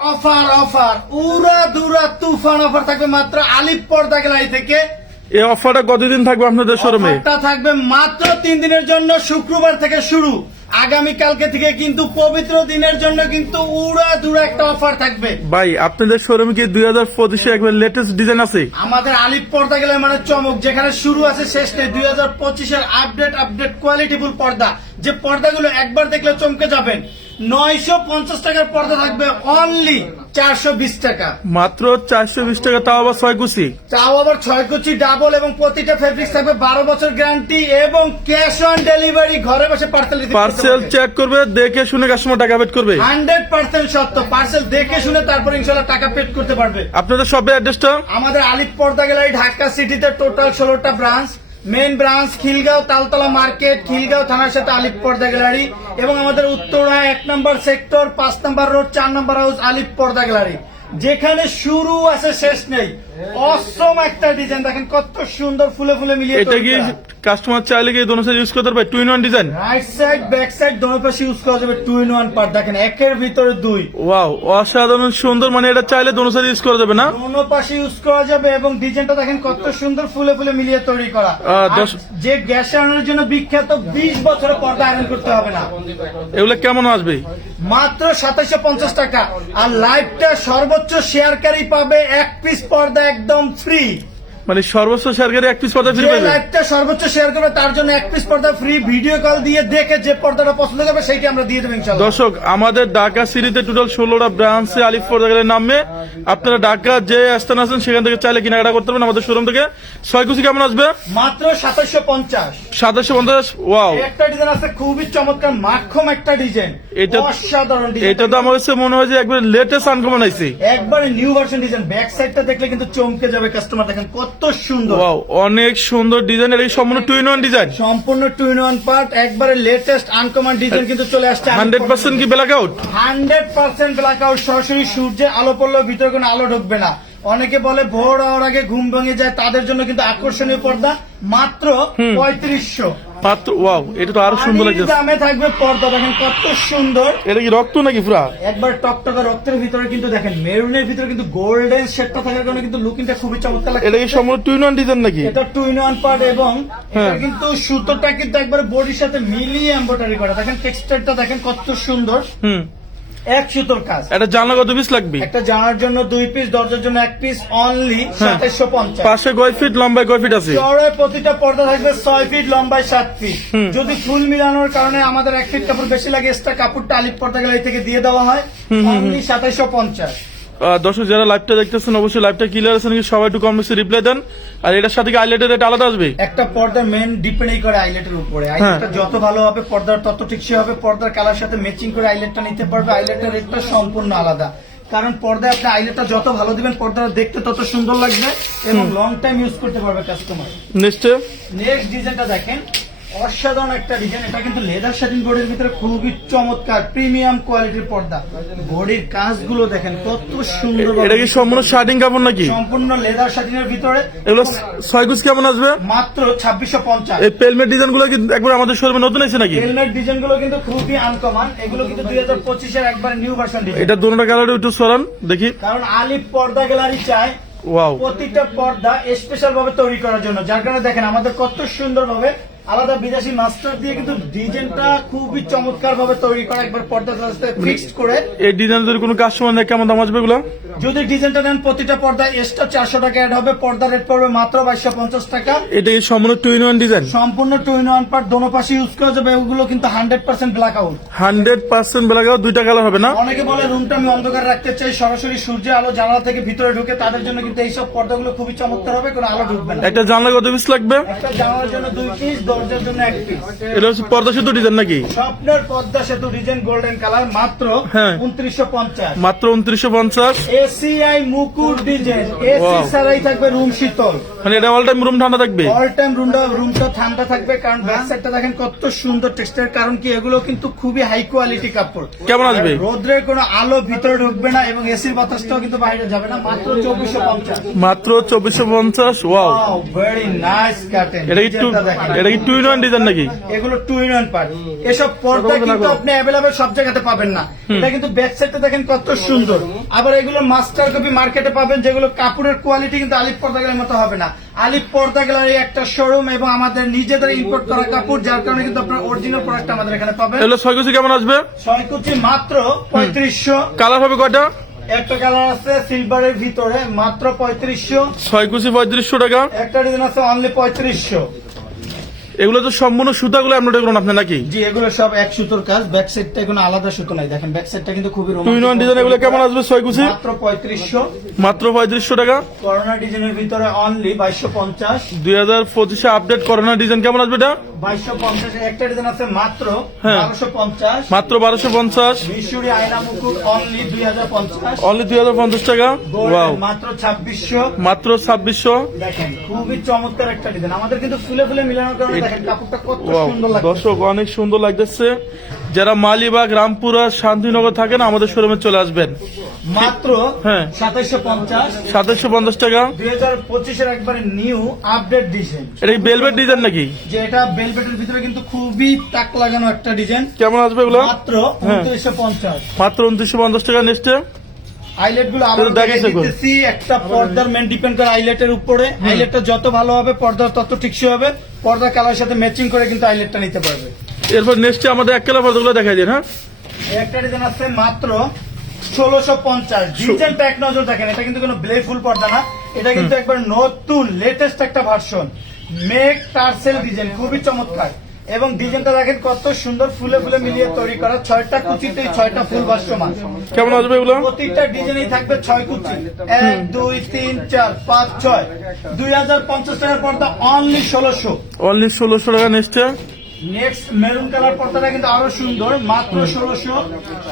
Offer offer. উড়া দুরা তুফান offer থাকবে মাত্র আলিপ পর্দা গ্যালারি থেকে। এই অফারটা কতদিন থাকবে আপনাদের শোরুমে? অফারটা থাকবে মাত্র তিন দিনের জন্য শুক্রবার থেকে শুরু। আগামী কালকে থেকে কিন্তু পবিত্র দিনের জন্য কিন্তু উড়া দুরা একটা অফার থাকবে। ভাই আপনাদের শোরুমে কি দুই হাজার পঁচিশে একবার লেটেস্ট ডিজাইন আছে? আমাদের আলিপ পর্দা গেলে মানে চমক যেখানে শুরু আছে শেষ নেই। দুই হাজার পঁচিশের আপডেট আপডেট কোয়ালিটিফুল পর্দা। যে পর্দাগুলো একবার দেখলে চমকে যাবেন। নয়শো পঞ্চাশ টাকার পর্দা থাকবে অনলি চারশো বিশ টাকা। মাত্র চারশো বিশ টাকা তাও আবার ছয় কুচি? তাও আবার ছয় কুচি ডাবল এবং প্রতিটা ফেব্রিক্স থাকবে বারো বছর গ্যারান্টি এবং ক্যাশ অন ডেলিভারি ঘরে বসে পার্সেল পার্সেল চেক করবে দেখে শুনে কাস্টমার টাকা পেড করবে। হান্ড্রেড পার্সেন্ট সত্য পার্সেল দেখে শুনে তারপর ইনশাল্লাহ টাকা পেড করতে পারবে। আপনাদের শপের অ্যাড্রেসটা আমাদের আলিপ পর্দা গ্যালারি ঢাকা সিটিতে টোটাল ষোলোটা branch main branch Khilgaon, Taltala market Khilgaon থানার সাথে আলিপ পর্দা গ্যালারি এবং আমাদের উত্তরা এক নম্বর সেক্টর পাঁচ নম্বর রোড চার নম্বর হাউস আলিপ পর্দা গ্যালারি। যেখানে শুরু আছে, শেষ নেই। অসম একটা ডিজাইন দেখেন কত সুন্দর ফুলে ফুলে মিলিয়ে এটা কি কাস্টমার চাইলে কি দোনো সাইজ ইউজ করতে পারবে? Two in one design right side back side দোনো পাশে ইউজ করা যাবে টু ইন ওয়ান পার্ট দেখেন একের ভিতরে দুই। ওয়াও অসাধারণ সুন্দর মানে এটা চাইলে দোনো সাইজ ইউজ করা যাবে না? দোনো পাশে ইউজ করা যাবে এবং ডিজাইনটা দেখেন কত সুন্দর ফুলে ফুলে মিলিয়ে তৈরি করা। যে গ্যাস জন্য বিখ্যাত বিশ বছরের পর্দা আয়রন করতে হবে না। এগুলো কেমন আসবে? মাত্র সাতাশশো পঞ্চাশ টাকা। আর লাইভটা সর্বোচ্চ শেয়ারকারী পাবে এক পিস পর্দা একদম ফ্রি মানে সর্বোচ্চ সরকারি এক পিস পর্দা ফ্রি পাবে। লাইভটা সর্বোচ্চ শেয়ার করবে তার জন্য এক পিস পর্দা ফ্রি ভিডিও কল দিয়ে দেখে যে পর্দাটা পছন্দ করবে সেইটা আমরা দিয়ে দেবো ইনশাল্লাহ দর্শক আমাদের ঢাকা সিটিতে টোটাল ষোলোটা ব্রাঞ্চে আলিফ পর্দা পর্দাগের নামে আপনারা ঢাকা যে স্থান আছেন সেখান থেকে চাইলে কেনাকাটা করতে পারবেন আমাদের শোরুম থেকে। ছয় কুচি কেমন আসবে? মাত্র সাতাশশো পঞ্চাশ। সাতাশশো পঞ্চাশ? ওয়াও একটা ডিজাইন আছে খুবই চমৎকার মাখম একটা ডিজাইন এটা- অসাধারণ ডিজাইন এটা তো আমার কাছে মনে হয় যে একবার লেটেস্ট আনকমন আইছে। একবারে নিউ ভার্সন ডিজাইন ব্যাক সাইডটা দেখলে কিন্তু চমকে যাবে কাস্টমার দেখেন কত সুন্দর। ওয়াও অনেক সুন্দর ডিজাইন এটা কি সম্পূর্ণ টু ইন ওয়ান ডিজাইন সম্পূর্ণ টু ইন ওয়ান পার্ট একবারে লেটেস্ট আনকমন ডিজাইন কিন্তু চলে আসছে হান্ড্রেড পার্সেন্ট কি black out hundred percent black out সরাসরি সূর্যে আলো পড়লেও ভিতরে কোনো আলো ঢুকবে না। অনেকে বলে ভোর হওয়ার আগে ঘুম ভেঙে যায় তাদের জন্য কিন্তু আকর্ষণীয় পর্দা মাত্র পঁয়ত্রিশশো। মাত্র ওয়াও এটা তো আরও সুন্দর লাগছে। দামে থাকবে পর্দা দেখেন কত সুন্দর। এটা কি রক্ত নাকি পুরা? একবার টকটকা রক্তের ভিতরে কিন্তু দেখেন মেরুনের ভিতরে কিন্তু গোল্ডেন শেডটা থাকার কারণে কিন্তু লুকিংটা খুবই চমৎকার লাগে এটা কি সম্পূর্ণ টু ইন ওয়ান ডিজাইন নাকি? এটা টু ইন ওয়ান পার্ট এবং হ্যাঁ। এটা কিন্তু সুতোটা কিন্তু একবার বডির সাথে মিলিয়ে এম্ব্রয়ডারি করা। দেখেন টেক্সচারটা দেখেন কত সুন্দর। হুম। এক সুতোর কাজ। এটা জানলা কত পিস লাগবে? একটা জানার জন্য দুই পিস দরজার জন্য এক পিস অনলি সাতশো পঞ্চাশ। পাশে কয় ফিট লম্বায় কয় ফিট আছে? চড়ায় প্রতিটা পর্দা থাকবে ছয় ফিট লম্বায় সাত ফিট যদি ফুল মিলানোর কারণে আমাদের এক ফিট কাপড় বেশি লাগে এক্সট্রা কাপড়টা আলিপ পর্দা গেলে থেকে দিয়ে দেওয়া হয় অনলি সাতাইশশো পঞ্চাশ। দর্শক যারা লাইভটা দেখতেছেন অবশ্যই লাইভটা ক্লিয়ার আছে নাকি? সবাই একটু কম বেশি রিপ্লাই দেন। আর এটার সাথে কি আইলেটের রেট আলাদা আসবে? একটা পর্দা মেন ডিপেন্ডই করে আইলেটের উপরে। হ্যাঁ। আইলেটটা যত ভালো হবে পর্দার তত টিকসই হবে পর্দার কালার সাথে ম্যাচিং করে আইলেটটা নিতে পারবে। আইলেটের রেটটা সম্পূর্ণ আলাদা। কারণ পর্দায় আপনি আইলেটটা যত ভালো দিবেন পর্দাটা দেখতে তত সুন্দর লাগবে এবং লং টাইম ইউজ করতে পারবে কাস্টমার নেক্সটে নেক্সট ডিজাইনটা দেখেন। অসাধারণ একটা ডিজাইন এটা কিন্তু লেদার শাটিন বোর্ডের ভিতরে খুবই চমৎকার প্রিমিয়াম কোয়ালিটির পর্দা। বডির কাজগুলো দেখেন কত সুন্দর এটা কি সম্পূর্ণ শার্টিং কাপড় নাকি? সম্পূর্ণ লেদার শাটিনের ভিতরে। এগুলো ছয় কুচ কেমন আসবে? মাত্র ছাব্বিশশো পঞ্চাশ। এই পেলমেট ডিজাইনগুলো কি একবার আমাদের শোরুমে নতুন আছে নাকি? হেলমেট ডিজাইনগুলো কিন্তু খুবই আনকমন এগুলো কিন্তু দুই হাজার পঁচিশের একবার নিউ ভার্সন এটা দুটোটা কালার একটু সরান দেখি। কারণ আলিপ পর্দা গ্যালারি চায়। প্রতিটা পর্দা স্পেশাল ভাবে তৈরি করার জন্য। যার কারণে দেখেন আমাদের কত সুন্দর ভাবে আলাদা বিদেশি মাস্টার দিয়ে কিন্তু ডিজাইনটা খুবই চমৎকার ভাবে তৈরি করা একবার পর্দা ফিক্সড করে। এই ডিজাইন যদি কোনো কাস্টমার নেয় কেমন দাম আসবে এগুলো? যদি ডিজাইনটা নেন প্রতিটা পর্দা এক্সট্রা চারশো টাকা অ্যাড হবে পর্দা রেট পড়বে মাত্র বাইশশো পঞ্চাশ টাকা। এটা কি সম্পূর্ণ টু ইন ওয়ান ডিজাইন সম্পূর্ণ টু ইন ওয়ান পার্ট দোনো পাশে ইউজ করা যাবে ওগুলো কিন্তু hundred percent blackout hundred percent বেলাগাও দুইটা কালার হবে না? অনেকে বলে রুমটা আমি অন্ধকার রাখতে চাই সরাসরি সূর্যের আলো জানালা থেকে ভিতরে ঢুকে তাদের জন্য কিন্তু এইসব পর্দাগুলো খুবই চমৎকার হবে কোনো আলো ঢুকবে না। একটা জানলা কত পিস লাগবে? একটা জানালার জন্য দুই পিস দরজার জন্য এক পিস এটা হচ্ছে পর্দা শুধু ডিজাইন নাকি? স্বপ্নের পদ্মা সেতু ডিজাইন গোল্ডেন কালার মাত্র। উনত্রিশশো পঞ্চাশ। মাত্র উনত্রিশশো পঞ্চাশ। এসিআই মুকুর ডিজাইন এসি ছাড়াই থাকবে রুম শীতল। মানে এটা অল টাইম রুম ঠান্ডা থাকবে? অল টাইম রুমটা রুমটা ঠান্ডা থাকবে কারণ ব্যাক সাইডটা দেখেন কত সুন্দর টেক্সটার কারণ কি এগুলো কিন্তু খুবই হাই কোয়ালিটি কাপড়। কেমন আসবে? রোদ্রের কোনো আলো ভিতরে ঢুকবে না এবং এসির বাতাসটাও কিন্তু বাইরে যাবে না মাত্র চব্বিশশো পঞ্চাশ। মাত্র চব্বিশশো পঞ্চাশ ওয়াও ভেরি নাইস কাটেন এটা কি টু এটা কি টু ইন ওয়ান ডিজাইন নাকি? এগুলো টু ইন ওয়ান পার্ট এসব পর্দা কিন্তু আপনি অ্যাভেলেবেল সব জায়গাতে পাবেন না। এটা কিন্তু ব্যাক সাইডটা দেখেন কত সুন্দর। আবার এগুলো মাস্টার কপি মার্কেটে পাবেন যেগুলো কাপড়ের কোয়ালিটি কিন্তু আলিপ পর্দা গেলের মতো হবে না। আলিপ পর্দা গেলার একটা শোরুম এবং আমাদের নিজেদের ইম্পোর্ট করা কাপড় যার কারণে কিন্তু আপনার অরিজিনাল প্রোডাক্ট আমাদের এখানে পাবেন। এগুলো ছয় কুচি কেমন আসবে? ছয় কুচি মাত্র পঁয়ত্রিশশো। কালার হবে কয়টা? একটা কালার আছে সিলভারের ভিতরে মাত্র পঁয়ত্রিশশো। ছয় কুচি পঁয়ত্রিশশো টাকা। একটা ডিজাইন আছে অনলি পঁয়ত্রিশশো। এগুলো তো সম্পূর্ণ সুতাগুলো আপনার করুন আপনি নাকি? জি এগুলো সব এক সুতোর কাজ ব্যাক সাইডটা কোনো আলাদা সুতো নাই। দেখেন ব্যাক সাইডটা কিন্তু খুবই টু ইন ওয়ান ডিজাইন এগুলো কেমন আসবে? ছয় কুচি? মাত্র পঁয়ত্রিশশো। মাত্র পঁয়ত্রিশশো টাকা? করোনা ডিজাইনের ভিতরে অনলি বাইশশো পঞ্চাশ। দুই হাজার আপডেট করোনা ডিজাইন কেমন আসবে এটা? বাইশশো পঞ্চাশ একটা ডিজাইন আছে মাত্র হ্যাঁ। বারোশো পঞ্চাশ। মাত্র বারোশো পঞ্চাশ। মিশুরি আয়না মুকুট অনলি দুই হাজার পঞ্চাশ। অনলি দুই হাজার পঞ্চাশ টাকা? ওয়াও মাত্র ছাব্বিশশো। মাত্র ছাব্বিশশো। দেখেন খুবই চমৎকার একটা ডিজাইন আমাদের কিন্তু ফুলে ফুলে মিলানোর কারণে দর্শক অনেক সুন্দর লাগতেছে। যারা মালিবাগ রামপুরা শান্তিনগর থাকেন আমাদের শোরুমে চলে আসবেন। মাত্র হ্যাঁ। পঞ্চাশ। সাতাশশো পঞ্চাশ টাকা। দুই হাজার পঁচিশের একবারে নিউ আপডেট ডিজাইন। এটা কি বেলভেট ডিজাইন নাকি? যে এটা বেলভেটের ভিতরে কিন্তু খুবই তাক লাগানো একটা ডিজাইন। কেমন আসবে এগুলো? মাত্র হ্যাঁ। উনত্রিশশো পঞ্চাশ। মাত্র উনত্রিশশো পঞ্চাশ টাকা নেক্সটে। আইলেটগুলো একটা পর্দার মেন ডিপেন্ড করে আইলেটের উপরে। আইলেটটা যত ভালো হবে পর্দার তত টিকসই হবে। পর্দা কালার সাথে ম্যাচিং করে কিন্তু আইলেটটা নিতে পারবে। এরপর নেক্সটে আমাদের এক কালার পর্দাগুলো দেখাই দিন হ্যাঁ? একটা ডিজাইন আছে মাত্র ষোলোশো পঞ্চাশ। ডিজাইনটা এক নজর দেখেন এটা কিন্তু কোনো ব্লেফুল পর্দা না। এটা কিন্তু একবার নতুন লেটেস্ট একটা ভার্সন মেক টার্সেল ডিজাইন খুবই চমৎকার। এবং ডিজাইনটা দেখেন কত সুন্দর ফুলে ফুলে মিলিয়ে তৈরি করা। ছয়টা কুচিতে ছয়টা ফুল বাসমান। কেমন আসবে এগুলো? প্রতিটা ডিজাইনই থাকবে ছয় কুচি। এক দুই তিন চার পাঁচ ছয়। দুই হাজার পঞ্চাশ টাকার পর্দা অনলি ষোলোশো। অনলি ষোলোশো টাকা নেক্সটে নেক্সট মেরুন কালার পর্দাটা কিন্তু আরও সুন্দর মাত্র ষোলোশো।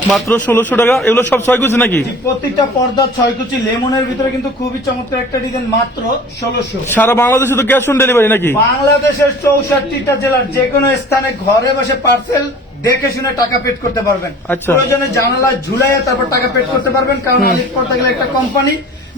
মাত্র ষোলোশো টাকা। এগুলো সব ছয় কুচি নাকি? প্রত্যেকটা পর্দা ছয় কুচি। লেমনের ভিতরে কিন্তু খুবই চমৎকার একটা ডিজাইন মাত্র ষোলোশো। সারা বাংলাদেশে তো ক্যাশ অন ডেলিভারি নাকি? বাংলাদেশের চৌষট্টিটা জেলার যে কোনো স্থানে ঘরে বসে পার্সেল দেখে শুনে টাকা পেড করতে পারবেন। আচ্ছা। প্রয়োজনে জানালা ঝুলাইয়া তারপর টাকা পেড করতে পারবেন কারণ পর্দা গেলে একটা কোম্পানি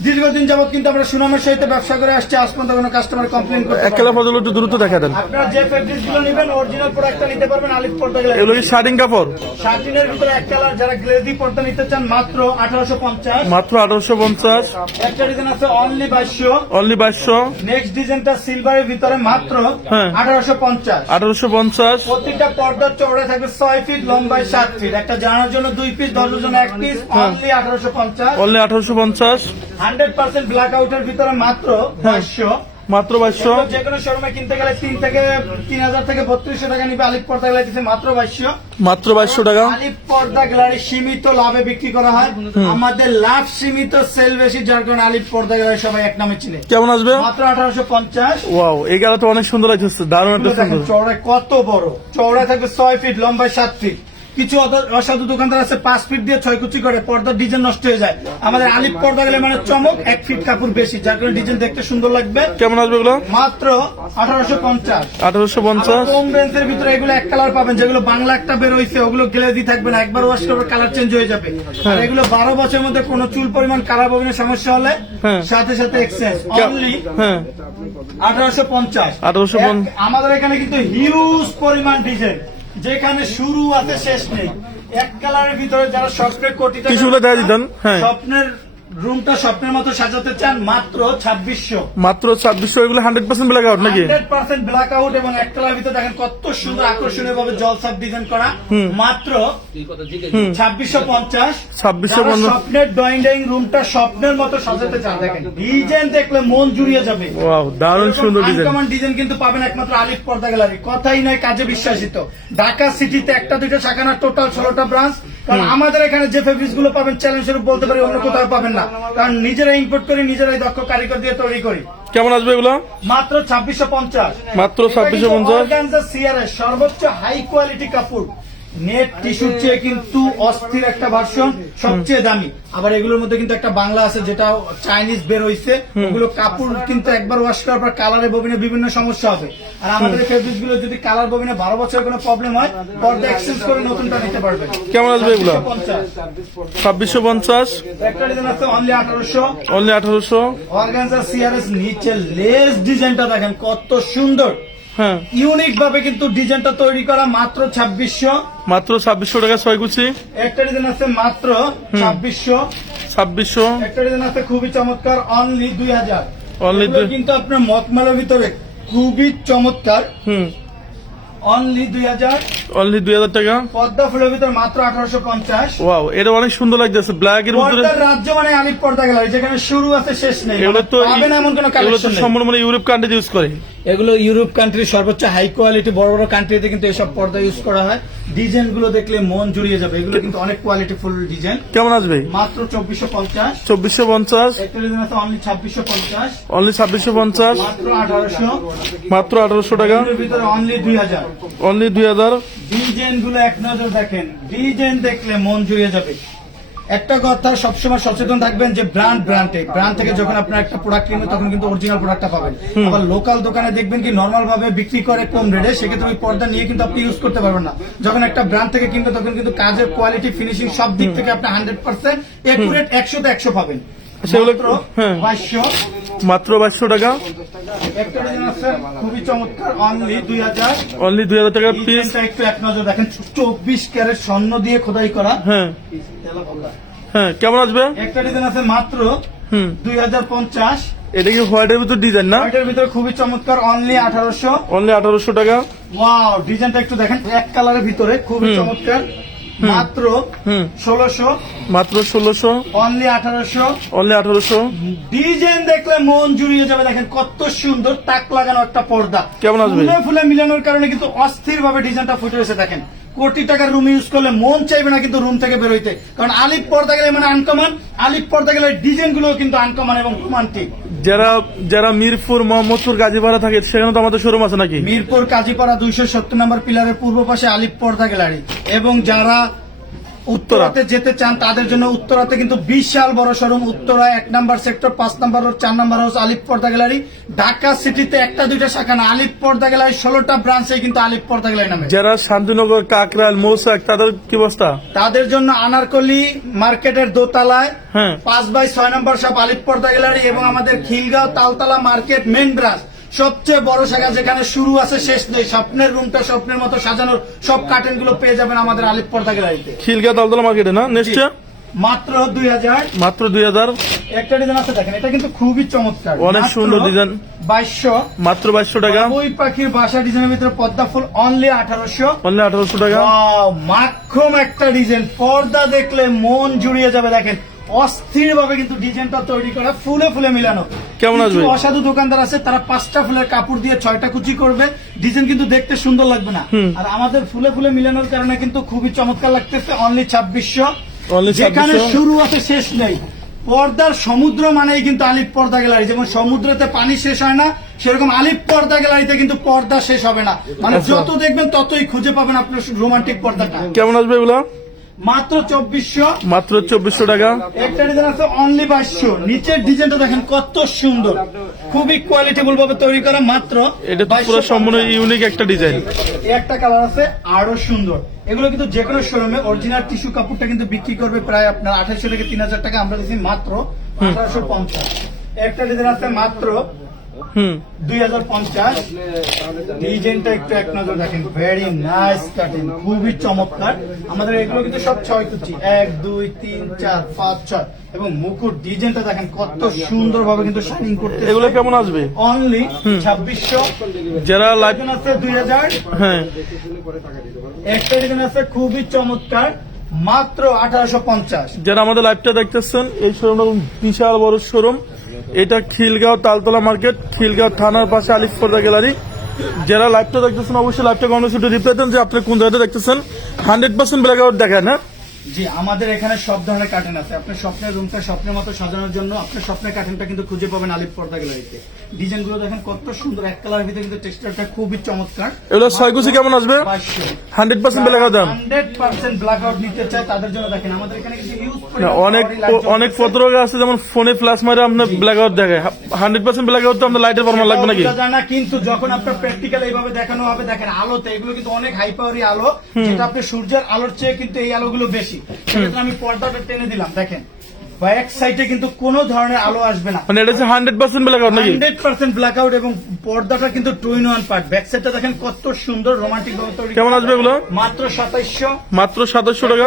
দীর্ঘদিন যাবত কিন্তু আমরা সুনামের সহিত ব্যবসা করে আসছি। আজ পর্যন্ত কোনো কাস্টমার কমপ্লেন করতে এক কেলা পর্দাগুলো একটু দ্রুত দেখা দেন। আপনারা যে ফেব্রিকগুলো নেবেন অরিজিনাল প্রোডাক্টটা নিতে পারবেন আলিপ পর্দা গেলে এগুলো কি শার্টিং কাপড়? শার্টিনের ভিতরে এক কালার যারা গ্লেজি পর্দা নিতে চান মাত্র আঠারোশো পঞ্চাশ। মাত্র আঠারোশো পঞ্চাশ। একটা ডিজাইন আছে অনলি বাইশশো। অনলি বাইশশো। নেক্সট ডিজাইনটা সিলভারের ভিতরে মাত্র হ্যাঁ। আঠারোশো পঞ্চাশ। আঠারোশো পঞ্চাশ। প্রত্যেকটা পর্দার চৌড়া থাকবে ছয় ফিট লম্বায় সাত ফিট একটা জানার জন্য দুই পিস দশের জন্য এক পিস। অনলি আঠারোশো পঞ্চাশ। অনলি আঠারোশো পঞ্চাশ। হান্ড্রেড পার্সেন্ট ব্ল্যাক আউটের ভিতরে মাত্র হ্যাঁ। পাঁচশো। মাত্র বাইশশো যে কোনো শোরুমে কিনতে গেলে তিন থেকে তিন হাজার থেকে বত্রিশশো টাকা নিবে। আলিপ পর্দা গেলে দিচ্ছে মাত্র বাইশশো মাত্র বাইশশো টাকা। আলিপ পর্দা গ্যালারি সীমিত লাভে বিক্রি করা হয়। আমাদের লাভ সীমিত সেল বেশি যার কারণে আলিপ পর্দা গ্যালারি সবাই এক নামে চিনে। কেমন আসবে? মাত্র আঠারোশো পঞ্চাশ। ওয়াও এই গালা তো অনেক সুন্দর লাগছে। দারুণ একটা সুন্দর। চওড়ায় কত বড়। চওড়ায় থাকবে ছয় ফিট লম্বায় সাত ফিট। কিছু অসাধু দোকানদার আছে পাঁচ ফিট দিয়ে ছয় কুচি করে পর্দার ডিজাইন নষ্ট হয়ে যায়। আমাদের আলিপ পর্দা গেলে মানে চমক এক ফিট কাপড় বেশি যার কারণে ডিজাইন দেখতে সুন্দর লাগবে। কেমন আসবে এগুলো? মাত্র আঠারোশো পঞ্চাশ। আঠারোশো পঞ্চাশ। কম রেঞ্জের ভিতরে এগুলো এক কালার পাবেন যেগুলো বাংলা একটা বের হয়েছে ওগুলো গ্লেজি থাকবে না একবার ওয়াশ করবে কালার চেঞ্জ হয়ে যাবে। আর এগুলো বারো বছরের মধ্যে কোনো চুল পরিমাণ কালার ববিনের সমস্যা হলে হ্যাঁ। সাথে সাথে এক্সচেঞ্জ অনলি হ্যাঁ। আঠারোশো পঞ্চাশ। 1850 আমাদের এখানে কিন্তু হিউজ পরিমাণ ডিজাইন যেখানে শুরু আছে শেষ নেই এক কালারের ভিতরে যারা স্বপ্নের কোটি টাকা হ্যাঁ। স্বপ্নের রুমটা স্বপ্নের মতো সাজাতে চান মাত্র ছাব্বিশশো। মাত্র ছাব্বিশশো এগুলো হান্ড্রেড পার্সেন্ট ব্ল্যাক আউট নাকি? হান্ড্রেড পার্সেন্ট ব্ল্যাক আউট এবং এক কালার ভিতরে দেখেন কত সুন্দর আকর্ষণীয় ভাবে জলসাপ ডিজাইন করা। মাত্র ছাব্বিশশো পঞ্চাশ। 2650 স্বপ্নের ড্রয়িং ডাইনিং রুমটা স্বপ্নের মতো সাজাতে চান। দেখেন ডিজাইন দেখলে মন জুড়িয়ে যাবে। ওয়াও দারুণ সুন্দর ডিজাইন ডিজাইন কিন্তু পাবেন একমাত্র আলিফ পর্দা গ্যালারি। কথাই নয় কাজে বিশ্বাসিত। ঢাকা সিটিতে একটা দুইটা শাখা না টোটাল ষোলোটা ব্রাঞ্চ কারণ আমাদের এখানে যে ফেব্রিক্সগুলো পাবেন চ্যালেঞ্জ স্বরূপ বলতে পারি অন্য কোথাও পাবেন না। কারণ নিজেরা ইম্পোর্ট করি নিজেরাই দক্ষ কারিগর দিয়ে তৈরি করি। কেমন আসবে এগুলো? মাত্র ছাব্বিশশো পঞ্চাশ। মাত্র ছাব্বিশশো পঞ্চাশ? সর্বোচ্চ হাই কোয়ালিটি কাপড়। নেট টিস্যুর চেয়ে কিন্তু অস্থির একটা ভার্সন সবচেয়ে দামি। আবার এগুলোর মধ্যে কিন্তু একটা বাংলা আছে যেটা চাইনিজ বের হইছে। ওগুলো কাপড় কিন্তু একবার ওয়াশ করার পর কালারে ববিনে বিভিন্ন সমস্যা হবে। আর আমাদের ফেব্রিকগুলো যদি কালার ববিনে বারো বছরের কোনো প্রবলেম হয় পর্দা এক্সচেঞ্জ করে নতুনটা নিতে পারবেন। কেমন আসবে এগুলো? ছাব্বিশশো পঞ্চাশ। একটা ডিজাইন আছে অনলি আঠারোশো। অনলি আঠারোশো। অর্গানজা সিআরএস নিচে লেস ডিজাইনটা দেখেন কত সুন্দর। ইউনিক ভাবে কিন্তু ডিজাইনটা তৈরি করা মাত্র ছাব্বিশশো। মাত্র ছাব্বিশশো টাকা ছয় কুচি। একটা ডিজাইন আছে মাত্র ছাব্বিশশো। ছাব্বিশশো। একটা ডিজাইন আছে খুবই চমৎকার অনলি দুই হাজার। দুই- কিন্তু আপনার মকমালের ভিতরে খুবই চমৎকার। হুম। অনলি দুই হাজার। অনলি দুই হাজার টাকা। পদ্মা ফুলের ভিতরে মাত্র আঠারোশো পঞ্চাশ। ওয়াও এটা অনেক সুন্দর লাগতেছে। ব্ল্যাক এর রাজ্য মানে আলিপ পর্দা গ্যালারি যেখানে শুরু আছে শেষ নেই। এগুলো তো পাবেন এমন কোনো এগুলো তো সম্পূর্ণ মানে ইউরোপ কান্ট্রি ইউজ করে। এগুলো ইউরোপ কান্ট্রির সর্বোচ্চ হাই কোয়ালিটি বড় বড় কান্ট্রিতে কিন্তু এসব পর্দা ইউজ করা হয়। ডিজাইনগুলো দেখলে মন জুড়িয়ে যাবে। এগুলো কিন্তু অনেক কোয়ালিটি ফুল ডিজাইন কেমন আসবে? মাত্র চব্বিশশো পঞ্চাশ। চব্বিশশো পঞ্চাশ? অনলি ছাব্বিশশো পঞ্চাশ। অনলি ছাব্বিশশো পঞ্চাশ? মাত্র আঠারোশো। মাত্র আঠারোশো টাকা? ভিতরে অনলি দুই হাজার। অনলি দুই হাজার? ডিজাইনগুলো এক নজর দেখেন। ডিজাইন দেখলে মন জুড়িয়ে যাবে। একটা কথা সবসময় সচেতন থাকবেন যে ব্র্যান্ড ব্র্যান্ডে ব্র্যান্ড থেকে যখন আপনার একটা প্রোডাক্ট কিনবেন তখন কিন্তু অরিজিনাল প্রোডাক্টটা পাবেন। আবার লোকাল দোকানে দেখবেন কি নর্মাল ভাবে বিক্রি করে কম রেটে সেক্ষেত্রে ওই পর্দা নিয়ে কিন্তু আপনি ইউজ করতে পারবেন না। যখন একটা ব্র্যান্ড থেকে কিনবেন তখন কিন্তু কাজের কোয়ালিটি ফিনিশিং সব দিক থেকে আপনি হান্ড্রেড পার্সেন্ট একুরেট একশোতে একশো পাবেন। সেগুলো- হ্যাঁ। বাইশশো মাত্র বাইশশো টাকা? একটা ডিজাইন আছে খুবই চমৎকার অনলি দুই হাজার। অনলি দুই হাজার টাকা পিস একটু এক নজর দেখেন চব্বিশ ক্যারেট স্বর্ণ দিয়ে খোদাই করা। হ্যাঁ। হ্যাঁ কেমন আসবে? একটা ডিজাইন আছে মাত্র দুই হাজার পঞ্চাশ। এটা কি হোয়াইটের ভিতর ডিজাইন না? এটার ভিতরে খুবই চমৎকার অনলি আঠারোশো। অনলি আঠারোশো টাকা? ওয়াও ডিজাইনটা একটু দেখেন এক কালারের ভিতরে খুবই চমৎকার। মাত্র ষোলোশো। মাত্র ষোলোশো। অনলি আঠারোশো। অনলি আঠারোশো। ডিজাইন দেখলে মন জুড়িয়ে যাবে দেখেন কত সুন্দর তাক লাগানো একটা পর্দা। কেমন আসবে? ফুলে ফুলে মিলানোর কারণে কিন্তু অস্থির ভাবে ডিজাইনটা ফুটে এসে দেখেন। কোটি টাকার রুম ইউজ করলে মন চাইবে না কিন্তু রুম থেকে বেরোইতে। কারণ আলিপ পর্দা গেলে মানে আনকমন আলিপ পর্দা গেলে ডিজাইনগুলো কিন্তু আনকমন এবং রোমান্টিক যারা যারা মিরপুর মোহাম্মদপুর গাজীপাড়া থাকে, সেখানে তো আমাদের শোরুম আছে নাকি? মিরপুর, কাজীপাড়া, দুইশো সত্তর নম্বর পিলারের পূর্ব পাশে আলিপ পর্দা গ্যালারি। এবং যারা উত্তরাতে যেতে চান তাদের জন্য উত্তরাতে কিন্তু বিশাল বড় শোরুম। উত্তরা এক নাম্বার সেক্টর পাঁচ নাম্বার রোড চার নাম্বার হাউস আলিপ পর্দা গ্যালারি। ঢাকা সিটিতে একটা দুইটা শাখা না আলিপ পর্দা গ্যালারি ষোলোটা ব্রাঞ্চে কিন্তু আলিপ পর্দা গ্যালারি নামে। যারা শান্তিনগর কাকরাল মৌসাক তাদের কি অবস্থা? তাদের জন্য আনারকলি মার্কেটের দোতলায় হ্যাঁ। পাঁচ বাই ছয় নম্বর সব আলিপ পর্দা গ্যালারি এবং আমাদের Khilgaon Taltola market main branch. সবচেয়ে বড় শাখা যেখানে শুরু আছে শেষ নেই। স্বপ্নের রুমটা স্বপ্নের মতো সাজানোর সব কার্টেনগুলো পেয়ে যাবেন আমাদের আলিপ পর্দা গ্যালারিতে। খিলগা তালতলা মার্কেটে না? নেক্সট মাত্র দুই হাজার। মাত্র দুই হাজার। একটা ডিজাইন আছে দেখেন এটা কিন্তু খুবই চমৎকার। অনেক সুন্দর ডিজাইন। বাইশশো। মাত্র বাইশশো টাকা। ওই পাখির বাসা ডিজাইনের ভিতরে পদ্মা ফুল অনলি আঠারোশো। অনলি আঠারোশো টাকা। মাক্ষম একটা ডিজাইন পর্দা দেখলে মন জুড়িয়ে যাবে দেখেন। অস্থির ভাবে কিন্তু ডিজাইনটা তৈরি করা ফুলে ফুলে মিলানো। কেমন আসবে? অসাধু দোকানদার আছে তারা পাঁচটা ফুলের কাপড় দিয়ে ছয়টা কুচি করবে। ডিজাইন কিন্তু দেখতে সুন্দর লাগবে না। আর আমাদের ফুলে ফুলে মিলানোর কারণে কিন্তু খুবই চমৎকার লাগতেছে অনলি ছাব্বিশশো। যেখানে শুরু আছে শেষ নেই। পর্দার সমুদ্র মানেই কিন্তু আলিপ পর্দা গ্যালারি। যেমন সমুদ্রতে পানি শেষ হয় না সেরকম আলিপ পর্দা গ্যালারিতে কিন্তু পর্দা শেষ হবে না। মানে আচ্ছা। যত দেখবেন ততই খুঁজে পাবেন আপনার রোমান্টিক পর্দাটা। কেমন আসবে এগুলো? মাত্র চব্বিশশো। মাত্র চব্বিশশো টাকা। একটা ডিজাইন আছে অনলি বাইশশো। নিচের ডিজাইনটা দেখেন কত সুন্দর। খুবই কোয়ালিটেবল ভাবে তৈরি করা মাত্র এটা তো পুরো সম্পূর্ণ ইউনিক একটা ডিজাইন একটা কালার আছে আরও সুন্দর। এগুলো কিন্তু যে কোনো শোরুমে অরিজিনাল টিস্যু কাপড়টা কিন্তু বিক্রি করবে প্রায় আপনার আঠাশশো থেকে তিন হাজার টাকা। আমরা দিচ্ছি মাত্র আঠারোশো পঞ্চাশ। একটা ডিজাইন আছে মাত্র দুই হাজার পঞ্চাশ। ডিজাইনটা একটু এক নজর দেখেন। ভেরি নাইস কাটিং খুবই চমৎকার। আমাদের এগুলো কিন্তু সব ছয় কুচি। এক দুই তিন চার পাঁচ ছয়। এবং মুকুট ডিজাইনটা দেখেন কত সুন্দর ভাবে কিন্তু শাইনিং করতে এগুলো কেমন আসবে? অনলি ছাব্বিশশো। যারা লাইভ আছে দুই হাজার। হ্যাঁ। একটা ডিজাইন আছে খুবই চমৎকার মাত্র আঠারোশো পঞ্চাশ। যারা আমাদের লাইভটা দেখতেছেন এই শোরুমটা বিশাল বড় শোরুম এটা খিলগাঁও তালতলা মার্কেট, খিলগাঁও থানার পাশে আলিফপর্দা গ্যালারি। যারা লাইভটা দেখতেছেন, অবশ্যই লাইভটা কমেন্ট একটু রিপ্লাই দেন, যে আপনি কোন জায়গাটা দেখতেছেন। হান্ড্রেড পার্সেন্ট ব্ল্যাক আউট দেখায়, না? জি, আমাদের এখানে সব ধরনের কার্টেন আছে। আপনার স্বপ্নের রুমটা স্বপ্নের মতো সাজানোর জন্য আপনার স্বপ্নের কার্টেনটা কিন্তু খুঁজে পাবেন আলিপ পর্দা গ্যালারিতে। দেখেন কত সুন্দর এক কালারের ভিতরে কিন্তু টেক্সচারটা খুবই চমৎকার। এগুলো ছয় কুচি কেমন আসবে? হান্ড্রেড পার্সেন্ট ব্ল্যাক আউট দাম। হান্ড্রেড পার্সেন্ট ব্ল্যাক আউট নিতে চায় তাদের জন্য দেখেন আমাদের এখানে কিন্তু ইউজ অনেক অনেক আছে। যেমন ফোনে ফ্ল্যাশ মারে আপনার black out hundred percent black out তো আপনার লাইটের ফরমাল লাগবে নাকি? না কিন্তু যখন আপনার প্র্যাকটিক্যাল এইভাবে দেখানো হবে দেখেন আলোতে এগুলো কিন্তু অনেক হাই পাওয়ারি আলো। যেটা আপনি সূর্যের আলোর চেয়ে কিন্তু এই আলোগুলো বেশি। সেক্ষেত্রে আমি পর্দাটা টেনে দিলাম দেখেন। ব্যাক সাইডে কিন্তু কোনো ধরনের আলো আসবে না। মানে এটা হচ্ছে হান্ড্রেড পার্সেন্ট ব্ল্যাক আউট নাকি? হান্ড্রেড পার্সেন্ট ব্ল্যাক আউট এবং পর্দাটা কিন্তু two in one part back সাইডটা দেখেন কত সুন্দর রোমান্টিক ভাবে তৈরি কেমন আসবে এগুলো? মাত্র সাতাইশশো। মাত্র সাতাইশশো টাকা।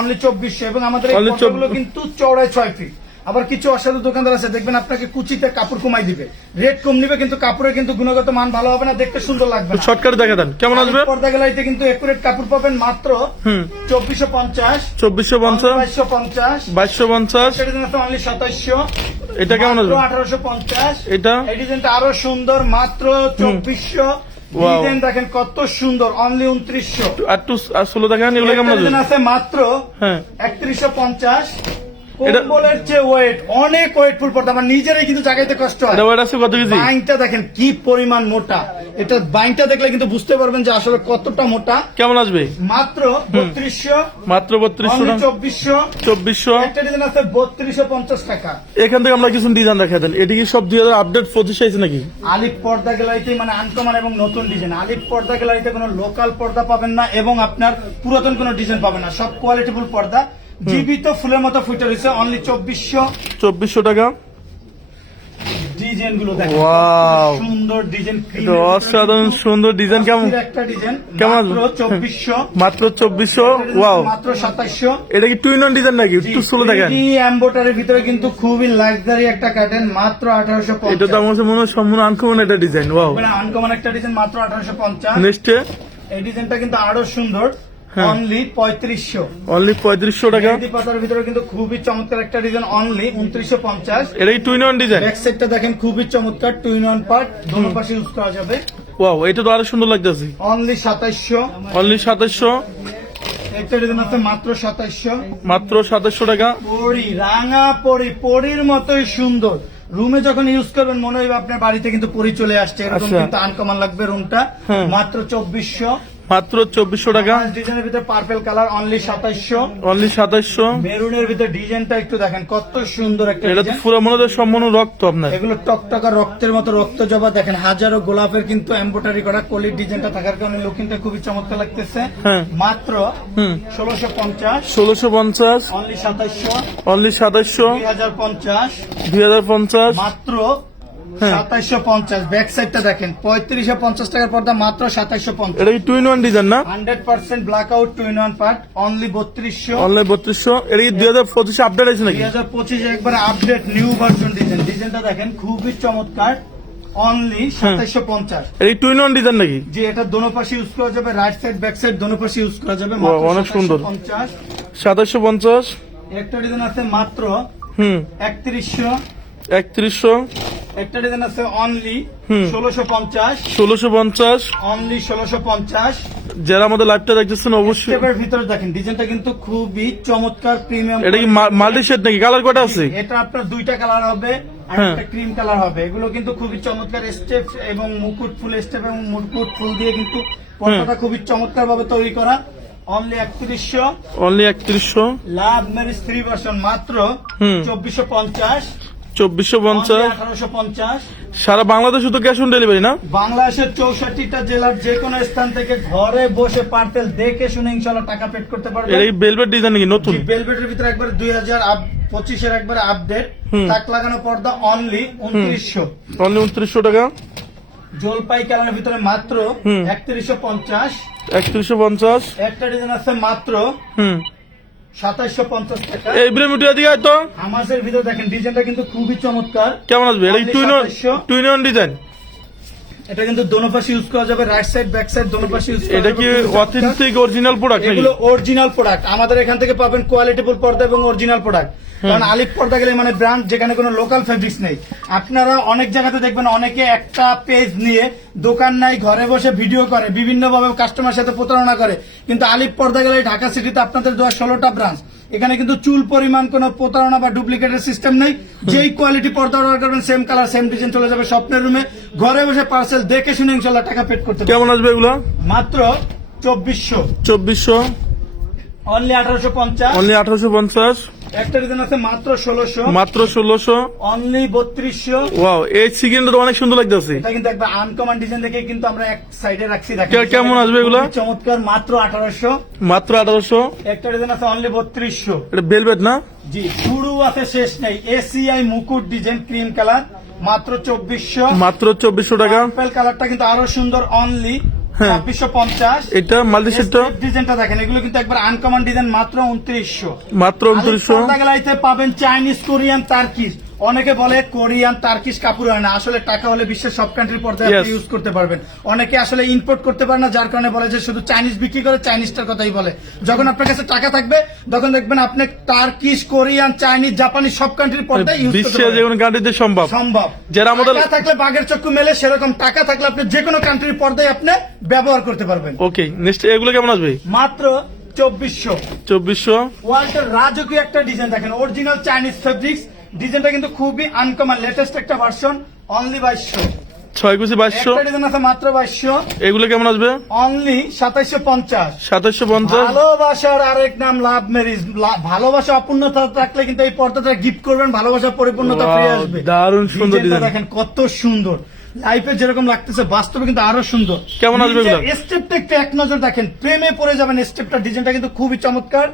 অনলি চব্বিশশো এবং আমাদের এই Only পর্দাগুলো 24 কিন্তু চৌড়ায় ছয় ফিট আবার কিছু অসাধু দোকানদার আছে দেখবেন আপনাকে কুচিতে কাপড় কমাই দিবে। রেট কম নিবে কিন্তু কাপড়ের কিন্তু গুণগত মান ভালো হবে না দেখতে সুন্দর লাগবে শর্টকাট দেখা দেন কেমন আসবে? পর্দা গেলাইতে কিন্তু একুরেট কাপড় পাবেন মাত্র চব্বিশশো পঞ্চাশ চব্বিশশো পঞ্চাশ। বাইশশো পঞ্চাশ। বাইশশো পঞ্চাশ। অনলি সাতাইশশো। এটা কেমন আসবে? আঠারোশো পঞ্চাশ। এটা? এই ডিজাইনটা আরও সুন্দর মাত্র চব্বিশশো. ডিজাইন দেখেন কত সুন্দর অনলি উনত্রিশশো। আর একটু আর ষোলো দেখেন এগুলো কেমন আছে মাত্র হ্যাঁ। একত্রিশশো পঞ্চাশ। কম্বলের যে ওয়েট অনেক ওয়েট ফুল পড়তে আমার নিজেরই কিন্তু জাগাইতে কষ্ট হয়। ওয়েট আছে কত কেজি? বাইংটা দেখেন কি পরিমাণ মোটা। এটা বাইংটা দেখলে কিন্তু বুঝতে পারবেন যে আসলে কতটা মোটা। কেমন আসবে? মাত্র বত্রিশশো মাত্র বত্রিশশো চব্বিশশো। চব্বিশশো। একটা ডিজাইন আছে বত্রিশশো পঞ্চাশ টাকা। এখান থেকে আমরা কিছু ডিজাইন দেখা দেন। এটি কি সব দুই হাজার আপডেট পঁচিশ আছে নাকি? আলিফ পর্দা গ্যালারিতে মানে আনকমন এবং নতুন ডিজাইন আলিফ পর্দা গ্যালারিতে কোনো লোকাল পর্দা পাবেন না এবং আপনার পুরাতন কোনো ডিজাইন পাবেন না। সব কোয়ালিটিফুল পর্দা। জীবিত ফুলের মতো ফুটে রয়েছে অনলি চব্বিশশো চব্বিশশো টাকা। ডিজাইনগুলো দেখেন সুন্দর ডিজাইন অসাধারণ সুন্দর ডিজাইন। কেমন? একটা ডিজাইন। কেমন চব্বিশশো। মাত্র চব্বিশশো? ওয়াও। মাত্র সাতাশশো এটা কি টুইন অন ডিজাইন নাকি? একটু ষোলো দেখেন। এম্বোটারের ভিতরে কিন্তু খুবই লাক্সারি একটা কাটেন মাত্র আঠারোশো এটা তো আমার মনে হয় সম্পূর্ণ আনকমন একটা ডিজাইন ওয়াও। আনকমন একটা ডিজাইন মাত্র আঠারোশো পঞ্চাশ। নেক্সটে এই ডিজাইনটা কিন্তু আরও সুন্দর। অনলি পঁয়ত্রিশশো। অনলি পঁয়ত্রিশশো টাকা? পাতার ভিতরে কিন্তু খুবই চমৎকার একটা ডিজাইন অনলি উনত্রিশশো পঞ্চাশ। এটা টুইন অন ডিজাইন ব্যাক সাইডটা দেখেন খুবই চমৎকার টু ওয়ান পার্ট দোনো পাশে ইউজ করা যাবে। ওয়াও এটা তো আরও সুন্দর লাগতেছে। অনলি সাতাইশশো। অনলি সাতাশশো একটা ডিজাইন আছে মাত্র সাতাইশশো। মাত্র সাতাশশো টাকা? পরি রাঙা পরি পরির মতোই সুন্দর। রুমে যখন ইউজ করবেন মনে হয় আপনার বাড়িতে কিন্তু পরি চলে আসছে। এরকম আচ্ছা। কিন্তু আনকমন লাগবে রুমটা হ্যাঁ। মাত্র চব্বিশশো। মাত্র চব্বিশশো টাকা। ডিজাইনের ভিতরে পার্পেল কালার অনলি সাতাইশশো। অনলি সাতাশশো মেরুনের ভিতরে ডিজাইনটা একটু দেখেন কত সুন্দর একটা এটা তো পুরো মনে হয় সম্পূর্ণ রক্ত আপনার। এগুলো টকটকা রক্তের মতো রক্ত জবা দেখেন হাজারো গোলাপের কিন্তু এম্বোটারি করা কলির ডিজাইনটা থাকার কারণে লুকিংটা খুবই চমৎকার লাগতেছে। হ্যাঁ। মাত্র ষোলোশো পঞ্চাশ। ষোলোশো পঞ্চাশ। অনলি সাতাইশশো। অনলি সাতাশশো দুই হাজার পঞ্চাশ। দুই হাজার পঞ্চাশ। মাত্র হ্যাঁ। সাতাইশশো পঞ্চাশ। ব্যাক সাইডটা দেখেন পঁয়ত্রিশশো পঞ্চাশ টাকার পর্দা মাত্র সাতাইশশো পঞ্চাশ। এটা কি টুইন ওয়ান ডিজাইন না? Hundred percent blackout two in one part only বত্রিশশো। অনলাইন বত্রিশশো। এটা কি দুই হাজার পঁচিশে আপডেট আছে নাকি? দুই হাজার পঁচিশে একবার আপডেট নিউ ভার্সন ডিজাইন ডিজাইনটা দেখেন খুবই চমৎকার। অনলি সাতাইশশো পঞ্চাশ। এটা কি টুইন ওয়ান ডিজাইন নাকি? যে এটা দোনো পাশে ইউজ করা যাবে রাইট সাইড ব্যাক সাইড দোনো পাশে ইউজ করা যাবে অনেক সুন্দর। পঞ্চাশ। সাতাশশো পঞ্চাশ। একটা ডিজাইন আছে মাত্র হুম। একত্রিশশো। একত্রিশশো। একটা ডিজাইন আছে অনলি ষোলোশো পঞ্চাশ। ষোলোশো পঞ্চাশ। অনলি ষোলোশো পঞ্চাশ। যারা আমাদের লাইভটা দেখতেছেন অবশ্যই। স্টেপের ভিতরে দেখেন ডিজাইনটা কিন্তু খুবই চমৎকার প্রিমিয়াম এটা কি মাল্টি শেড নাকি? কালার কটা আছে? এটা আপনার দুইটা কালার হবে আর হ্যাঁ। একটা ক্রিম কালার হবে। এগুলো কিন্তু খুবই চমৎকার স্টেপ এবং মুকুট ফুল স্টেপ এবং মুকুট ফুল দিয়ে কিন্তু পর্দাটা খুবই চমৎকার ভাবে তৈরি করা। অনলি একত্রিশশো। অনলি একত্রিশশো। লাভ ম্যারেজ থ্রি ভার্সন মাত্র চব্বিশশো পঞ্চাশ। চব্বিশশো পঞ্চাশ। আঠারোশো পঞ্চাশ। সারা বাংলাদেশ শুধু ক্যাশ অন ডেলিভারি না? বাংলাদেশের চৌষট্টিটা জেলার যে কোনো স্থান থেকে ঘরে বসে পার্সেল দেখে শুনে ইনশাল্লাহ টাকা পেড করতে পারবে কি বেলভেট ডিজাইন নাকি নতুন? বেলভেটের ভিতরে একবার দুই হাজার পঁচিশের একবার আপডেট তাক লাগানো পর্দা অনলি উনত্রিশশো। অনলি উনত্রিশশো টাকা। জলপাই কালারের ভিতরে মাত্র। একত্রিশশো পঞ্চাশ। একত্রিশশো পঞ্চাশ। একটা ডিজাইন আছে মাত্র হুম। সাতাইশশো পঞ্চাশ টাকা। এই ব্রেমুটিয়া দিকে তো। আমাজের ভিতরে দেখেন ডিজাইনটা কিন্তু খুবই চমৎকার। কেমন আসবে? এটা টুইন টুইন ডিজাইন? এটা কিন্তু দোনো পাশে ইউজ করা যাবে রাইট সাইড ব্যাক সাইড দোনো পাশে ইউজ এটা কি অথেন্টিক অরিজিনাল প্রোডাক্ট এগুলো অরিজিনাল প্রোডাক্ট আমাদের এখান থেকে পাবেন কোয়ালিটিফুল পর্দা এবং অরিজিনাল প্রোডাক্ট কারণ আলিফ পর্দা গেলে মানে ব্র্যান্ড যেখানে কোনো লোকাল ফেব্রিক্স নেই। আপনারা অনেক জায়গাতে দেখবেন অনেকে একটা পেজ নিয়ে দোকান নাই ঘরে বসে ভিডিও করে বিভিন্ন ভাবে কাস্টমার সাথে প্রতারণা করে। কিন্তু আলিফ পর্দা গেলে ঢাকা সিটিতে আপনাদের দেওয়া ষোলোটা ব্রাঞ্চ এখানে কিন্তু চুল পরিমাণ কোনো প্রতারণা বা ডুপ্লিকেটের সিস্টেম নেই। যেই কোয়ালিটি পর্দা অর্ডার করবেন সেম কালার সেম ডিজাইন চলে যাবে স্বপ্নের রুমে ঘরে বসে পার্সেল দেখে শুনে ইনশাল্লাহ টাকা পেড করতে কেমন আসবে এগুলো? মাত্র চব্বিশশো। চব্বিশশো। অনলি আঠারোশো পঞ্চাশ। অনলি আঠারোশো পঞ্চাশ। একটা ডিজাইন আছে মাত্র ষোলোশো। মাত্র ষোলোশো। অনলি বত্রিশশো। ওয়াও এই অনেক সুন্দর লাগতেছে। এটা কিন্তু একবার আনকমন ডিজাইন দেখে কিন্তু আমরা এক সাইডে রাখছি দেখেন। কেমন আসবে এগুলা? চমৎকার মাত্র আঠারোশো। মাত্র আঠারোশো। একটা ডিজাইন আছে অনলি বত্রিশশো। এটা বেলভেট না? জি শুরু আছে শেষ নেই। এসিআই মুকুট ডিজাইন ক্রিম কালার মাত্র চব্বিশশো। মাত্র চব্বিশশো টাকা। পার্পেল কালারটা কিন্তু আরও সুন্দর অনলি এটা মাল্টি সেটটা ডিজাইনটা দেখেন এগুলো কিন্তু একবার আনকমন ডিজাইন মাত্র উনত্রিশশো। মাত্র উনত্রিশশো। পাবেন চাইনিজ কোরিয়ান তার্কিশ অনেকে বলে কোরিয়ান তার্কিশ কাপড় হয় না। আসলে টাকা হলে বিশ্বের সব কান্ট্রির পর্দায় Yes. ইউজ করতে পারবেন। অনেকে আসলে ইম্পোর্ট করতে পারে না যার কারণে বলে যে শুধু চাইনিজ বিক্রি করে চাইনিজটার কথাই বলে। যখন আপনার কাছে টাকা থাকবে তখন দেখবেন আপনি টার্কিশ কোরিয়ান চাইনিজ জাপানি সব কান্ট্রির পর্দায় ইউজ করতে বিশ্বের যে কোনো কান্ট্রিতে সম্ভব। সম্ভব। যারা আমাদের- টাকা থাকলে বাঘের চক্ষু মেলে সেরকম টাকা থাকলে আপনি যে কোনো কান্ট্রির পর্দায় আপনি ব্যবহার করতে পারবেন। ওকে নেক্সট এগুলো কেমন আসবে? মাত্র চব্বিশশো। চব্বিশশো। ওয়াল্টার রাজকীয় একটা ডিজাইন দেখেন অরিজিনাল চাইনিজ ফেব্রিক্স ডিজাইনটা কিন্তু খুবই আনকমন লেটেস্ট একটা ভার্সন অনলি বাইশশো। ছয় কুচি বাইশশো? ডিজাইন আছে মাত্র বাইশশো। এগুলো কেমন আসবে? অনলি সাতাইশশো পঞ্চাশ। ভালোবাসার আরেক নাম লাভ ম্যারিজ ভালোবাসা অপূর্ণতা থাকলে কিন্তু এই পর্দাটা গিফট করবেন ভালোবাসার পরিপূর্ণতা Wow, ফিরে আসবে। দারুণ সুন্দর ডিজাইন। দেখেন কত সুন্দর। লাইফে যেরকম লাগতেছে বাস্তবে কিন্তু আরও সুন্দর। কেমন আসবে স্টেপটা একটু এক নজর দেখেন প্রেমে পড়ে যাবেন স্টেপটা ডিজাইনটা কিন্তু খুবই চমৎকার।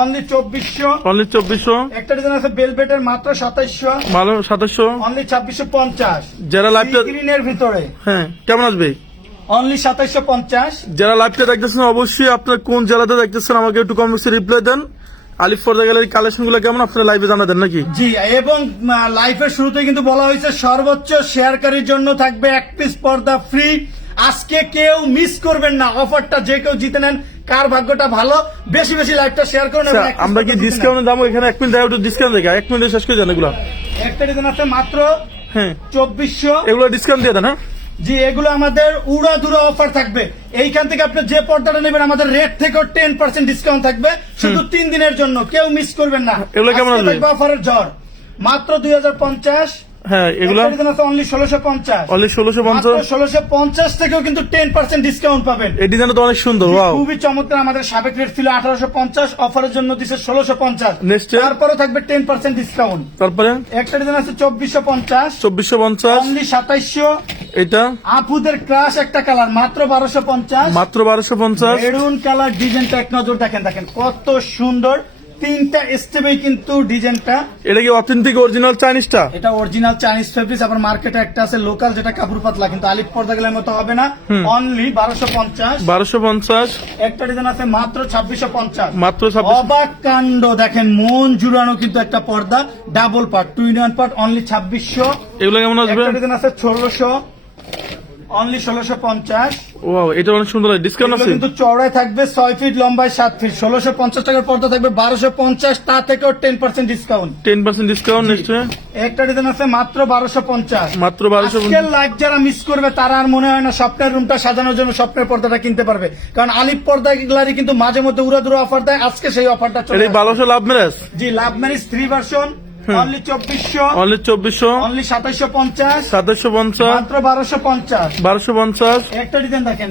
অনলি চব্বিশশো। অনলি চব্বিশশো। একটা ডিজাইন আছে বেলভেটের মাত্র সাতাইশশো। ভালো সাতাশশো অনলি ছাব্বিশশো পঞ্চাশ। যারা লাইভটা গ্রিনের ভিতরে। হ্যাঁ কেমন আসবে? অনলি সাতাইশশো পঞ্চাশ। যারা লাইভটা দেখতেছেন অবশ্যই আপনার কোন জেলাতে দেখতেছেন আমাকে একটু কমেন্টসে রিপ্লাই দেন। আলিফ ফর্দা গ্যালারি কালেকশনগুলো কেমন আপনারা লাইভে জানাতেন নাকি? জি এবং লাইফের শুরুতে কিন্তু বলা হয়েছে সর্বোচ্চ শেয়ারকারীর জন্য থাকবে এক পিস পর্দা ফ্রি আজকে কেউ মিস করবেন না অফারটা যে কেউ জিতে নেন কার ভাগ্যটা ভালো বেশি বেশি লাইভটা শেয়ার করুন আমরা কি জিতে দাম এখানে এক মিনিট একটু ডিসকাউন্ট দেখা এক মিনিটে শেষ করে দেন এগুলো। একটা ডিজাইন আছে মাত্র হ্যাঁ। চব্বিশশো। এগুলো ডিসকাউন্ট দিয়ে দেন হ্যাঁ। জি এগুলো আমাদের উড়া দুরা অফার থাকবে। এইখান থেকে আপনি যে পর্দাটা নেবেন আমাদের রেট থেকে টেন পার্সেন্ট ডিসকাউন্ট থাকবে। শুধু তিন দিনের জন্য কেউ মিস করবেন না। এগুলো কেমন? অফারের ঝড়। মাত্র দুই হাজার পঞ্চাশ। হ্যাঁ এগুলো? অনলি ষোলোশো পঞ্চাশ। অনলি ষোলোশো পঞ্চাশ? ষোলোশো পঞ্চাশ থেকেও কিন্তু টেন পার্সেন্ট ডিসকাউন্ট পাবেন। এই ডিজাইনটা তো অনেক সুন্দর খুবই চমৎকার আমাদের সাবেক রেট ছিল আঠারোশো পঞ্চাশ অফারের জন্য দিচ্ছে ষোলোশো পঞ্চাশ? তারপরে থাকবে টেন পার্সেন্ট ডিসকাউন্ট তারপরে? একটা ডিজাইন আছে চব্বিশশো পঞ্চাশ। চব্বিশশো পঞ্চাশ। অনলি সাতাইশশো। এটা? আপুদের ক্রাশ একটা কালার মাত্র বারোশো পঞ্চাশ। মাত্র বারোশো পঞ্চাশ। মেরুন কালার ডিজাইনটা এক নজর দেখেন দেখেন কত সুন্দর। তিনটা স্টেপে কিন্তু ডিজাইনটা। এটা কি অথেন্টিক অরিজিনাল চাইনিজটা এটা অরিজিনাল চাইনিজ ফেব্রিক্স আবার মার্কেটে একটা আছে লোকাল যেটা কাপড় পাতলা কিন্তু আলিপ পর্দা গেলের মতো হবে না। অনলি বারোশো পঞ্চাশ। বারোশো পঞ্চাশ। একটা ডিজাইন আছে মাত্র ছাব্বিশশো পঞ্চাশ। মাত্র অবাক কাণ্ড দেখেন মন জুড়ানো কিন্তু একটা পর্দা double part two in one part only ছাব্বিশশো। এগুলো কেমন আসবে? একটা ডিজাইন আছে ষোলোশো অনলি ষোলোশো পঞ্চাশ। ওয়াও এটা অনেক সুন্দর ডিসকাউন্ট আছে? কিন্তু চওড়ায় থাকবে ছয় ফিট লম্বায় সাত ফিট ষোলোশো পঞ্চাশ টাকার পর্দা থাকবে বারোশো পঞ্চাশ তা থেকেও ten percent discount ten percent discount next একটা ডিজাইন আছে মাত্র আজকের লাইভ যারা মিস করবে তারা আর মনে হয় না স্বপ্নের রুমটা সাজানোর জন্য স্বপ্নের পর্দাটা কিনতে পারবে। কারণ আলিপ পর্দা গুলারই কিন্তু মাঝে মধ্যে উড়াদুরা অফার দেয় আজকে সেই অফারটা চলে। বারোশো লাভ ম্যারেজ জি love marriage three version only চব্বিশশো। অনলি চব্বিশশো। অনলি পঞ্চাশ। সাতাশশো পঞ্চাশ। মাত্র বারোশো পঞ্চাশ। বারোশো পঞ্চাশ। একটা ডিজাইন দেখেন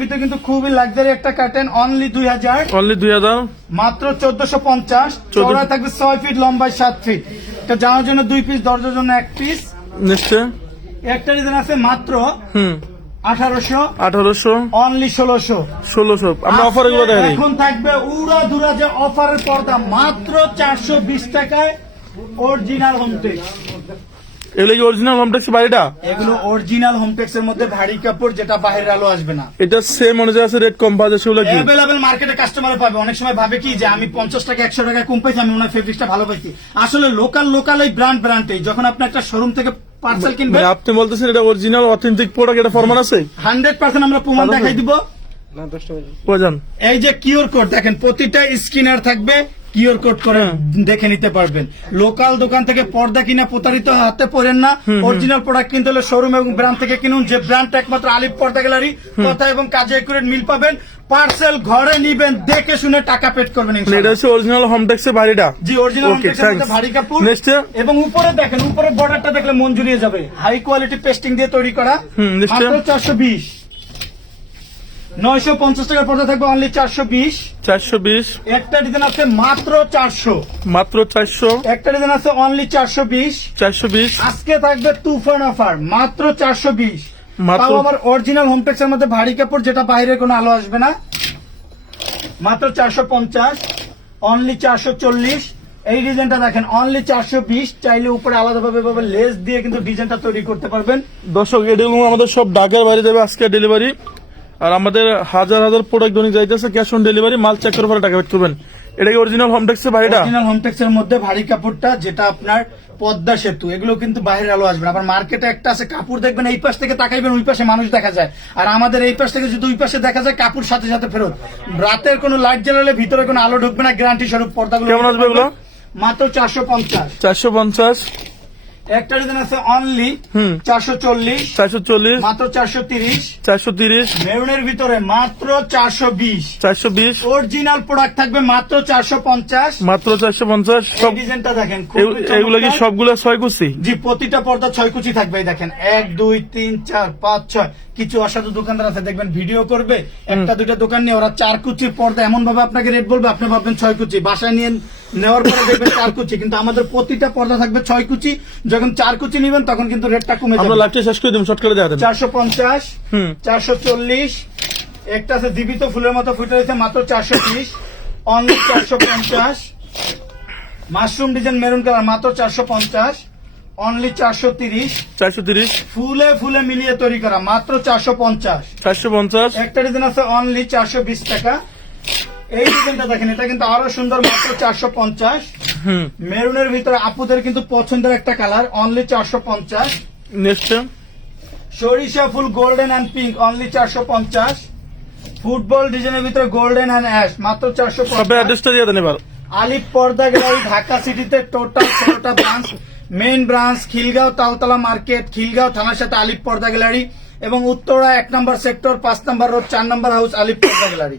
ভিতরে কিন্তু খুবই লাক্সারি একটা কাটেন অনলি দুই হাজার। অনলি দুই হাজার। মাত্র চোদ্দশো পঞ্চাশ। 14 চৌড়া থাকবে ছয় ফিট লম্বায় সাত ফিট এটা জানার জন্য দুই পিস দরজার জন্য এক পিস নিশ্চয়। একটা ডিজাইন আছে মাত্র হুম। আঠারোশো। আঠারোশো। অনলি ষোলোশো। ষোলোশো। আমরা অফার এগুলো এখন থাকবে উড়া দুরা যে অফারের পর্দা মাত্র চারশো বিশ টাকায়। অরিজিনাল হোমটেক্স এগুলো কি অরিজিনাল হোমটেক্স বাড়িটা? এগুলো অরিজিনাল হোমটেক্স এর মধ্যে ভারী কাপড় যেটা বাইরের আলো আসবে না। এটা সেম অনুযায়ী আছে রেট কম পাওয়া সেগুলো কি? অ্যাভেলেবেল মার্কেটে কাস্টমার পাবে। অনেক সময় ভাবে কি যে আমি পঞ্চাশ টাকা একশো টাকা কম পাইছি আমি ওনার ফেব্রিক্সটা ভালো পাইছি। আসলে লোকাল লোকাল এই ব্র্যান্ড ব্র্যান্ডেই যখন আপনি একটা শোরুম থেকে পার্সেল কিনবেন আপনি বলতেছেন এটা অরিজিনাল অথেন্টিক প্রোডাক্ট এটা ফরমান আছে? হান্ড্রেড পার্সেন্ট আমরা প্রমাণ দেখাই? দিব। প্রয়োজন এই যে কিউর কোড দেখেন প্রতিটা স্ক্রিনার থাকবে কিউর কোড করে দেখে নিতে পারবেন। লোকাল দোকান থেকে পর্দা কিনা প্রতারিত হাতে পড়েন না। অরিজিনাল প্রোডাক্ট কিনতে হলে শোরুম এবং ব্র্যান্ড থেকে কিনুন। যে ব্র্যান্ডটা একমাত্র আলিপ পর্দা গ্যালারি কথা এবং কাজে একুরেট মিল পাবেন। পার্সেল ঘরে নিবেন দেখে শুনে টাকা পেড করবেন এটা হচ্ছে অরিজিনাল হোমটেক্সের বাড়িটা। জি অরিজিনাল Okay, thanks. ভারী কাপড়। এ? এবং উপরে দেখেন উপরে বর্ডারটা দেখলে মন জুড়িয়ে যাবে। হাই কোয়ালিটি পেস্টিং দিয়ে তৈরি করা। হুম? মাত্র চারশো বিশ। নয়শো পঞ্চাশ টাকার পর্দা থাকবে অনলি চারশো বিশ। চারশো বিশ। একটা ডিজাইন আছে মাত্র চারশো। মাত্র চারশো। একটা ডিজাইন আছে অনলি চারশো বিশ। চারশো বিশ। আজকে থাকবে তুফান অফার মাত্র চারশো বিশ। তাও আবার অরিজিনাল হোমটেক্সের মধ্যে ভারী কাপড় যেটা বাইরে কোনো আলো আসবে না। মাত্র চারশো পঞ্চাশ অনলি চারশো চল্লিশ। এই ডিজাইনটা দেখেন অনলি চারশো বিশ। চাইলে উপরে আলাদাভাবে ভাবে লেস দিয়ে কিন্তু ডিজাইনটা তৈরি করতে পারবেন। দর্শক আমাদের সব ঢাকার বাড়ি দেবে আজকে ডেলিভারি আর আমাদের হাজার হাজার প্রোডাক্ট ধনী যাইতেছে ক্যাশ অন ডেলিভারি মাল চেক করে পরে টাকা করবেন। এটা কি অরিজিনাল হোমটেক্সের বাড়িটা অরিজিনাল হোমটেক্সের মধ্যে ভারী কাপড়টা যেটা আপনার পদ্মা সেতু এগুলো কিন্তু বাইরে আলো আসবে আবার মার্কেটে একটা আছে কাপড় দেখবেন এই পাশ থেকে তাকাইবেন ওই পাশে মানুষ দেখা যায়। আর আমাদের এই পাশ থেকে যদি ওই পাশে দেখা যায় কাপড় সাথে সাথে ফেরত। রাতের কোনো লাইট জ্বালালে ভিতরে কোনো আলো ঢুকবে না গ্যারান্টি স্বরূপ পর্দাগুলো কেমন আসবে এগুলো? মাত্র চারশো পঞ্চাশ। চারশো পঞ্চাশ। একটা ডিজাইন আছে অনলি চারশো চল্লিশ চারশো চল্লিশ মাত্র চারশো তিরিশ চারশো তিরিশ মেরুনের ভিতরে মাত্র চারশো বিশ। চারশো বিশ। অরিজিনাল প্রোডাক্ট থাকবে মাত্র চারশো পঞ্চাশ। মাত্র চারশো পঞ্চাশ সব ডিজাইনটা দেখেন খুবই এগুলো কি সবগুলো ছয় কুচি? জি প্রতিটা পর্দা ছয় কুচি থাকবে দেখেন। এক দুই তিন চার পাঁচ ছয়। কিছু অসাধু দোকানদার আছে দেখবেন ভিডিও করবে। একটা দুইটা দোকান নিয়ে ওরা চার কুচি পর্দা এমন ভাবে আপনাকে রেট বলবে আপনি ভাববেন ছয় কুচি। বাসায় নিয়ে নেওয়ার পরে দেখবেন চার কুচি কিন্তু আমাদের প্রতিটা পর্দা থাকবে ছয় কুচি। যখন চার কুচি নেবেন তখন কিন্তু রেটটা কমে আমরা যাবে। লাইভটা শেষ করে দিব শর্ট করে চারশো পঞ্চাশ চারশো চল্লিশ একটা আছে জীবিত ফুলের মতো ফুটে রয়েছে মাত্র চারশো বিশ অনলি চারশো পঞ্চাশ। মাশরুম ডিজাইন মেরুন কালার মাত্র চারশো পঞ্চাশ অনলি চারশো তিরিশ। চারশো তিরিশ। ফুলে ফুলে মিলিয়ে তৈরি করা মাত্র চারশো পঞ্চাশ। চারশো পঞ্চাশ। একটা ডিজাইন আছে অনলি চারশো বিশ টাকা। এই ডিজাইনটা দেখেন এটা কিন্তু আরও সুন্দর মাত্র চারশো পঞ্চাশ। হুম। মেরুনের ভিতরে আপুদের কিন্তু পছন্দের একটা কালার অনলি চারশো পঞ্চাশ। সরিষা ফুল গোল্ডেন অ্যান্ড পিঙ্ক অনলি চারশো পঞ্চাশ। ফুটবল ডিজাইনের ভিতরে গোল্ডেন অ্যান্ড অ্যাশ মাত্র চারশো অ্যাড্রেসটা দিয়ে দেন এবার। পর্দা গ্যালারি ঢাকা সিটিতে টোটাল ষোলোটা branch main branch Khilgaon Taltola market Khilgaon থানার সাথে আলিপ পর্দা গ্যালারি এবং উত্তরা এক নম্বর সেক্টর পাঁচ নম্বর রোড চার নম্বর হাউস আলিপ পর্দা গ্যালারি।